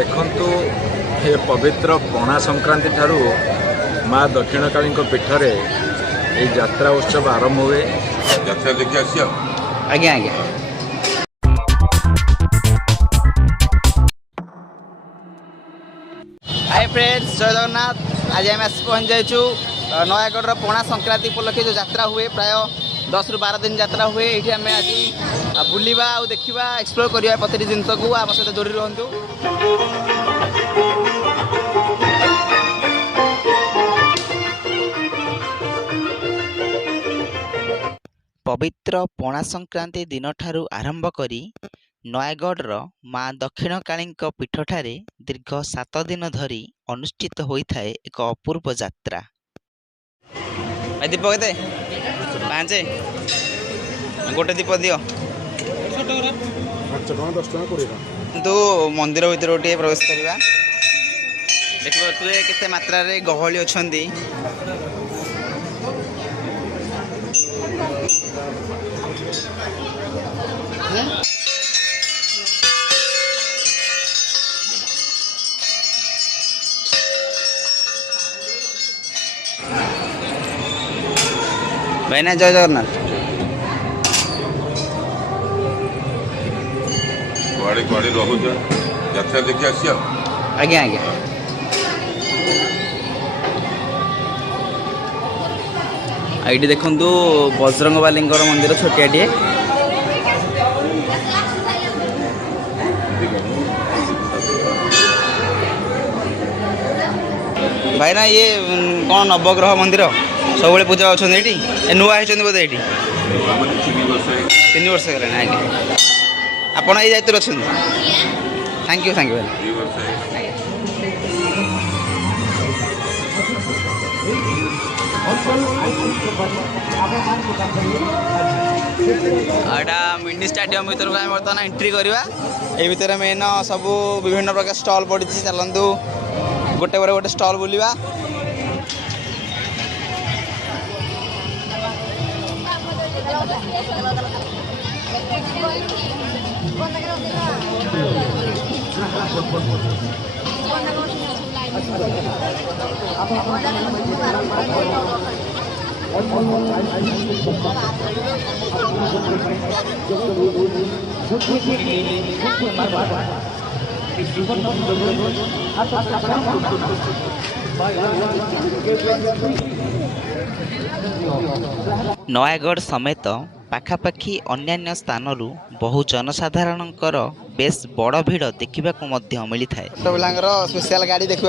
देखंतु ये पवित्र पणा संक्रांति ठारू माँ दक्षिणकाली पीठरे ये यात्रा उत्सव आरंभ हुए। यात्रा देखिए आसिया आज्ञा आज्ञा हाय फ्रेंड्स, जय जगन्नाथ। आज आम आसी पहुँच जाइछु नयागढ़ पणा संक्रांति उपलक्षे जो यात्रा हुए प्राय 10 ରୁ 12 दिन यात्रा हुए। ये आम आज बुलवा आ देखा एक्सप्लोर करवा प्रति जिनस को आम सहित जोड़ी रुहतु। पवित्र पणा संक्रांति दिन ठारू आरंभ करी नयागढ़ माँ दक्षिणकाली पीठठारे दीर्घ 7 दिन धरी अनुष्ठित होता है एक अपूर्व यात्रा। दीप के 5 गोटे दीप दियो किंतु मंदिर भीतर गोटे प्रवेश करवा देखिए केते मात्रा रे गहली अछंती। भाईना जय जगन्नाथ। कुआड़े कुआड़े रहुछ यात्रा देखिए आसिया आज्ञा आज्ञा ये देखु बजरंगबाली मंदिर छोटियाटे भाईना ये कौन नवग्रह मंदिर सब पूजा अच्छा ये नुआ होती बोधे ये 3 वर्ष गला आज्ञा आपण ये दायित्व अच्छा। थैंक यू भाई। एटा मिनी स्टाडियम भर को बर्तमान एंट्री करवा। ये भितर मेन सब विभिन्न प्रकार स्टॉल पड़ी। चलतु गोटे पर गोटे स्टॉल बुलवा। नयागढ़ समेत पाखापाखी अन्यान्य स्थानरू बहु जनसाधारणकर बेस बड़ भिड़ देखा मिलता है। पिला स्पेशल गाड़ी देख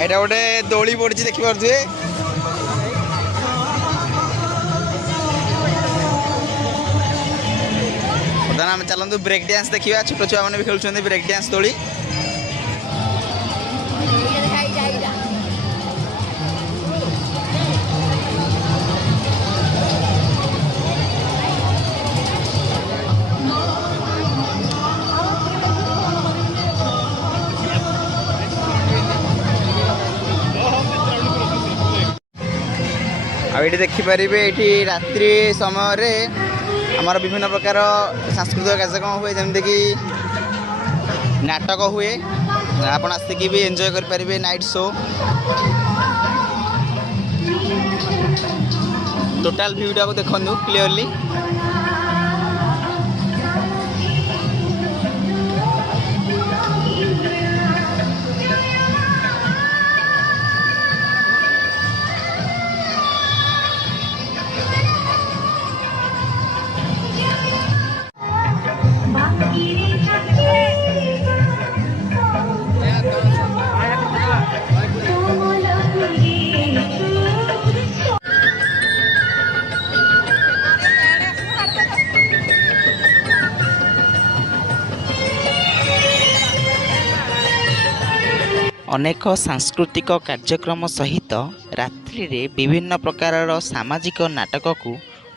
पारे गोटे दोली पड़ी देखिपे। बर्तमान चलते ब्रेक डांस देखा। छोट छुआ मैंने भी खेलुं ब्रेक डांस दोली। ये देखिपारे ये रात्रि समय आमर विभिन्न प्रकार सांस्कृतिक कार्यक्रम हुए जमीक कि नाटक हुए। आप आसिक भी एंजॉय करें नाइट शो। टोटाल व्यूटा को देखो क्लीयरली। ଅନେକ ସାଂସ୍କୃତିକ କାର୍ଯ୍ୟକ୍ରମ ସହିତ ରାତ୍ରିରେ ବିଭିନ୍ନ ପ୍ରକାରର ସାମାଜିକ ନାଟକକୁ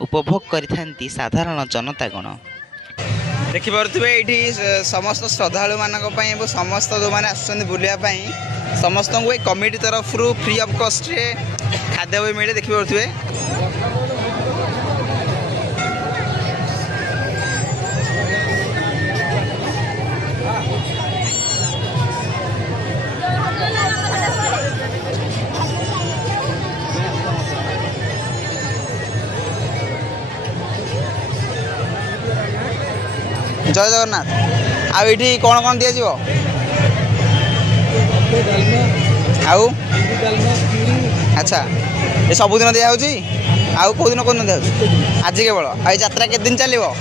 ଉପଭୋଗ କରିଥାନ୍ତି ସାଧାରଣ ଜନତାଗଣ। देखिपे ये समस्त श्रद्धालु मानक समस्त जो मैंने आसुच्च बुलायापी समस्त को कमिटी तरफ फ्री ऑफ कॉस्ट रे खाद्य भी मिले देखिपे। जय जगन्नाथ। आठी कौन कौन दि जाव अच्छा ये सबुदिन दिया कौ दिन कौन दिया आज केवल आई यात्रा के दिन चलो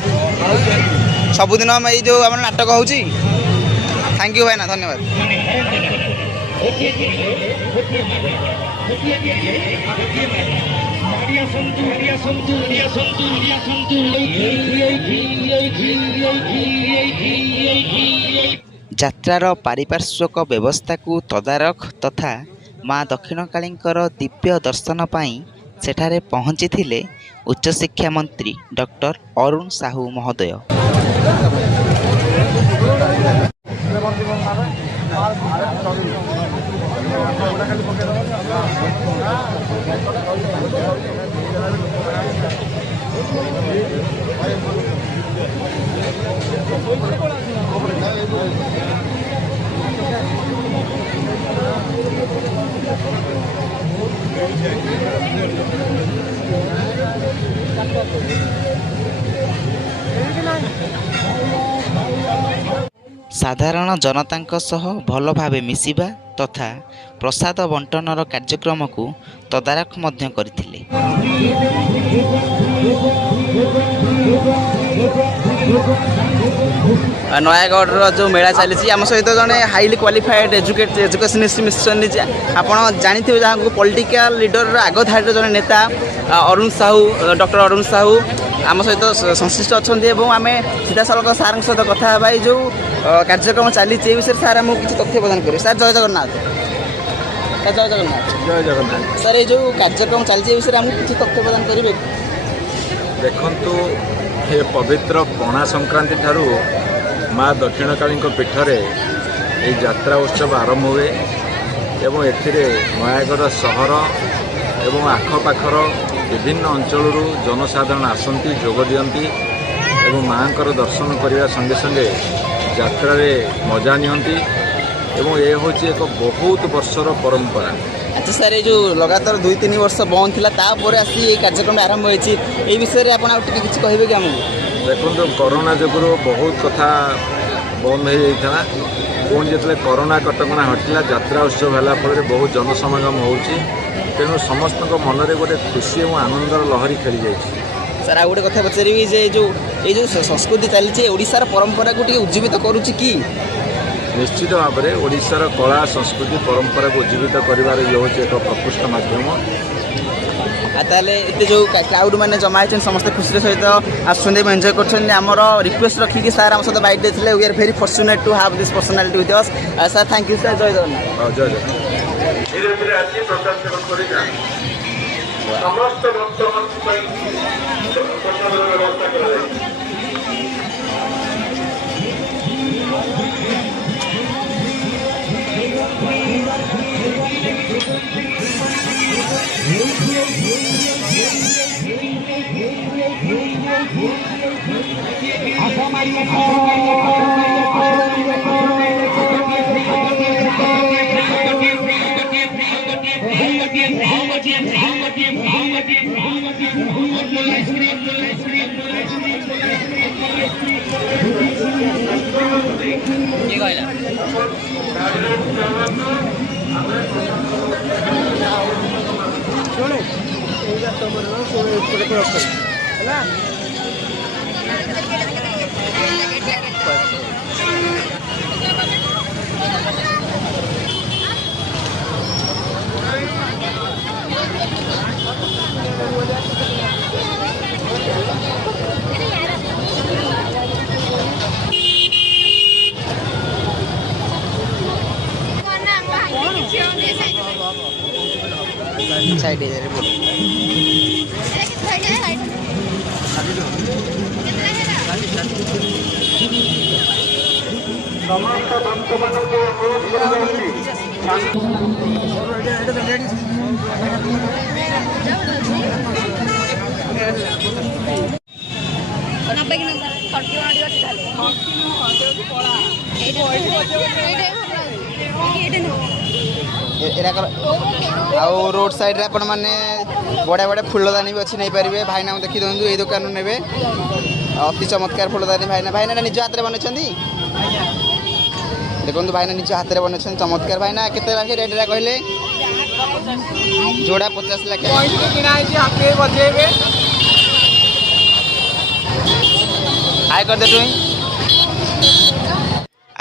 सबुदिन ये जो आम नाटक हो। थैंक यू भाईना धन्यवाद। ଯାତ୍ରାର ପାରିପାର୍ଶ୍ୱିକ ବ୍ୟବସ୍ଥାକୁ ତଦାରଖ ତଥା ମା ଦକ୍ଷିଣକାଳୀଙ୍କର ଦିବ୍ୟ ଦର୍ଶନ ପାଇଁ ସେଠାରେ ପହଞ୍ଚିଥିଲେ ଉଚ୍ଚଶିକ୍ଷା ମନ୍ତ୍ରୀ ଡକ୍ଟର ଅରୁଣ ସାହୁ ମହୋଦୟ। ସାଧାରଣ ଜନତାଙ୍କ ସହ ଭଲ ଭାବେ ମିଶିବା ତଥା ପ୍ରସାଦ ବଣ୍ଟନର କାର୍ଯ୍ୟକ୍ରମକୁ ତଦାରଖ ମଧ୍ୟ କରିଥିଲେ। नयागढ़ जो मेला चली आम सहित जड़े हाईली क्वालिफाइड एजुकेशनिस्ट मिशन आप जानते जहाँ पॉलिटिकल लीडर आग धाड़ी जड़े नेता अरुण साहू डॉक्टर अरुण साहू आम सहित संश्लिष्ट अच्छा आम सीधा सड़क सार सहित कथा जो कार्यक्रम चली विषय सार आमको किसी तथ्य प्रदान करें। सार जय जगन्नाथ। जय जगन्नाथ। जय जगन्नाथ। सार ये जो कार्यक्रम चली विषय आमको किसी तथ्य प्रदान करेंगे। देखंतु ये पवित्र पणा संक्रांति ठारू माँ दक्षिणकाली पीठरे ये यात्रा उत्सव आरंभ हुए एवं एथिरे नयागढ़ सहर एवं आखपाखर विभिन्न अंचल जनसाधारण आसती जोग दियंती एवं माँ दर्शन करने संगे संगे यात्रा मजा नियंती एवं ये हूँ एक बहुत वर्षर परंपरा। अच्छा सर ये जो लगातार 2-3 वर्ष बंद थी तापर आसी ये कार्यक्रम आरंभ होती विषय में आप किसी कहे कि आमको देखो कोरोना जो बहुत कथा बंद हो जाता पुणी जो कोरोना कटका हटिला यात्रा उत्सव है बहुत जनसमागम होती तेणु समस्त मनरे गोटे खुशी और आनंदर लहरी खेली जाए। सर आ गोटे कथा पचारि ये जो संस्कृति चली ओडिशार परंपरा को उज्जीवित करुच्ची कि निश्चित भाव में ओडिशार कला संस्कृति परंपरा को उज्जीवित कर एक प्रकृष्ट माध्यम। ताले ये जो क्राउड मैंने जमा होती समस्त खुशी सहित आसुँच एंजॉय कर रिक्वेस्ट रखिकी सार आम सहित बाइट देते we are very fortunate to have this personality with us. Sir thank you sir. जय जगन्नाथ। जय जगन्नाथ। How much କିଏ କହିଲା? ସାଇଡ୍ ହେଇଯାରେ ବୋଲ। ଆଉ ରୋड ସାଇଡ୍ରେ ଆପଣ ମାନେ ବଢ଼ିଆ ବଢ଼ିଆ ଫୁଲଦାନୀ ବି ଅଛି ନେଇପାରିବେ। ଭାଇନା ଦେଖି ଦିଅନ୍ତୁ, ଏଇ ଦୋକାନରୁ ନେବେ। ଅତି ଚମତ୍କାର ଫୁଲଦାନୀ ଭାଇନା ଭାଇନା ନିଜ ହାତରେ ବନେଇଛନ୍ତି। ଦେଖନ୍ତୁ ଭାଇନା ନିଜ ହାତରେ ବନେଇଛନ୍ତି, ଚମତ୍କାର। ଭାଇନା କେତେ ଲେଖାଏଁ ରେଟ୍ଟା କହିଲେ? ଯୋଡ଼ା 50 ଲେଖାଏଁ କିଣା ହେଇଛି। ହାତରେ ବଜେଇବେ, ହାଇ କରିଦେ ଟୁଇଁ।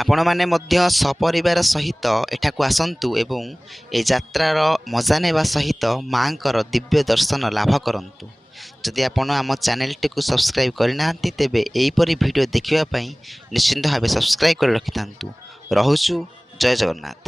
ଆପଣମାନେ ମଧ୍ୟ ସପରିବାର ସହିତ ଏଠାକୁ ଆସନ୍ତୁ ଏବଂ ଏ ଯାତ୍ରାର ମଜା ନେବା ସହିତ ମାଆଙ୍କର ଦିବ୍ୟ ଦର୍ଶନ ଲାଭ କରନ୍ତୁ। ଯଦି ଆପଣ ଆମ ଚ୍ୟାନେଲଟିକୁ ସବସ୍କ୍ରାଇବ୍ କରିନାହାନ୍ତି ତେବେ ଏହିପରି ଭିଡ଼ିଓ ଦେଖିବା ପାଇଁ ନିଶ୍ଚିନ୍ତ ଭାବେ ସବସ୍କ୍ରାଇବ୍ କରି ରଖିଥାନ୍ତୁ। ରହୁଛୁ, ଜୟ ଜଗନ୍ନାଥ।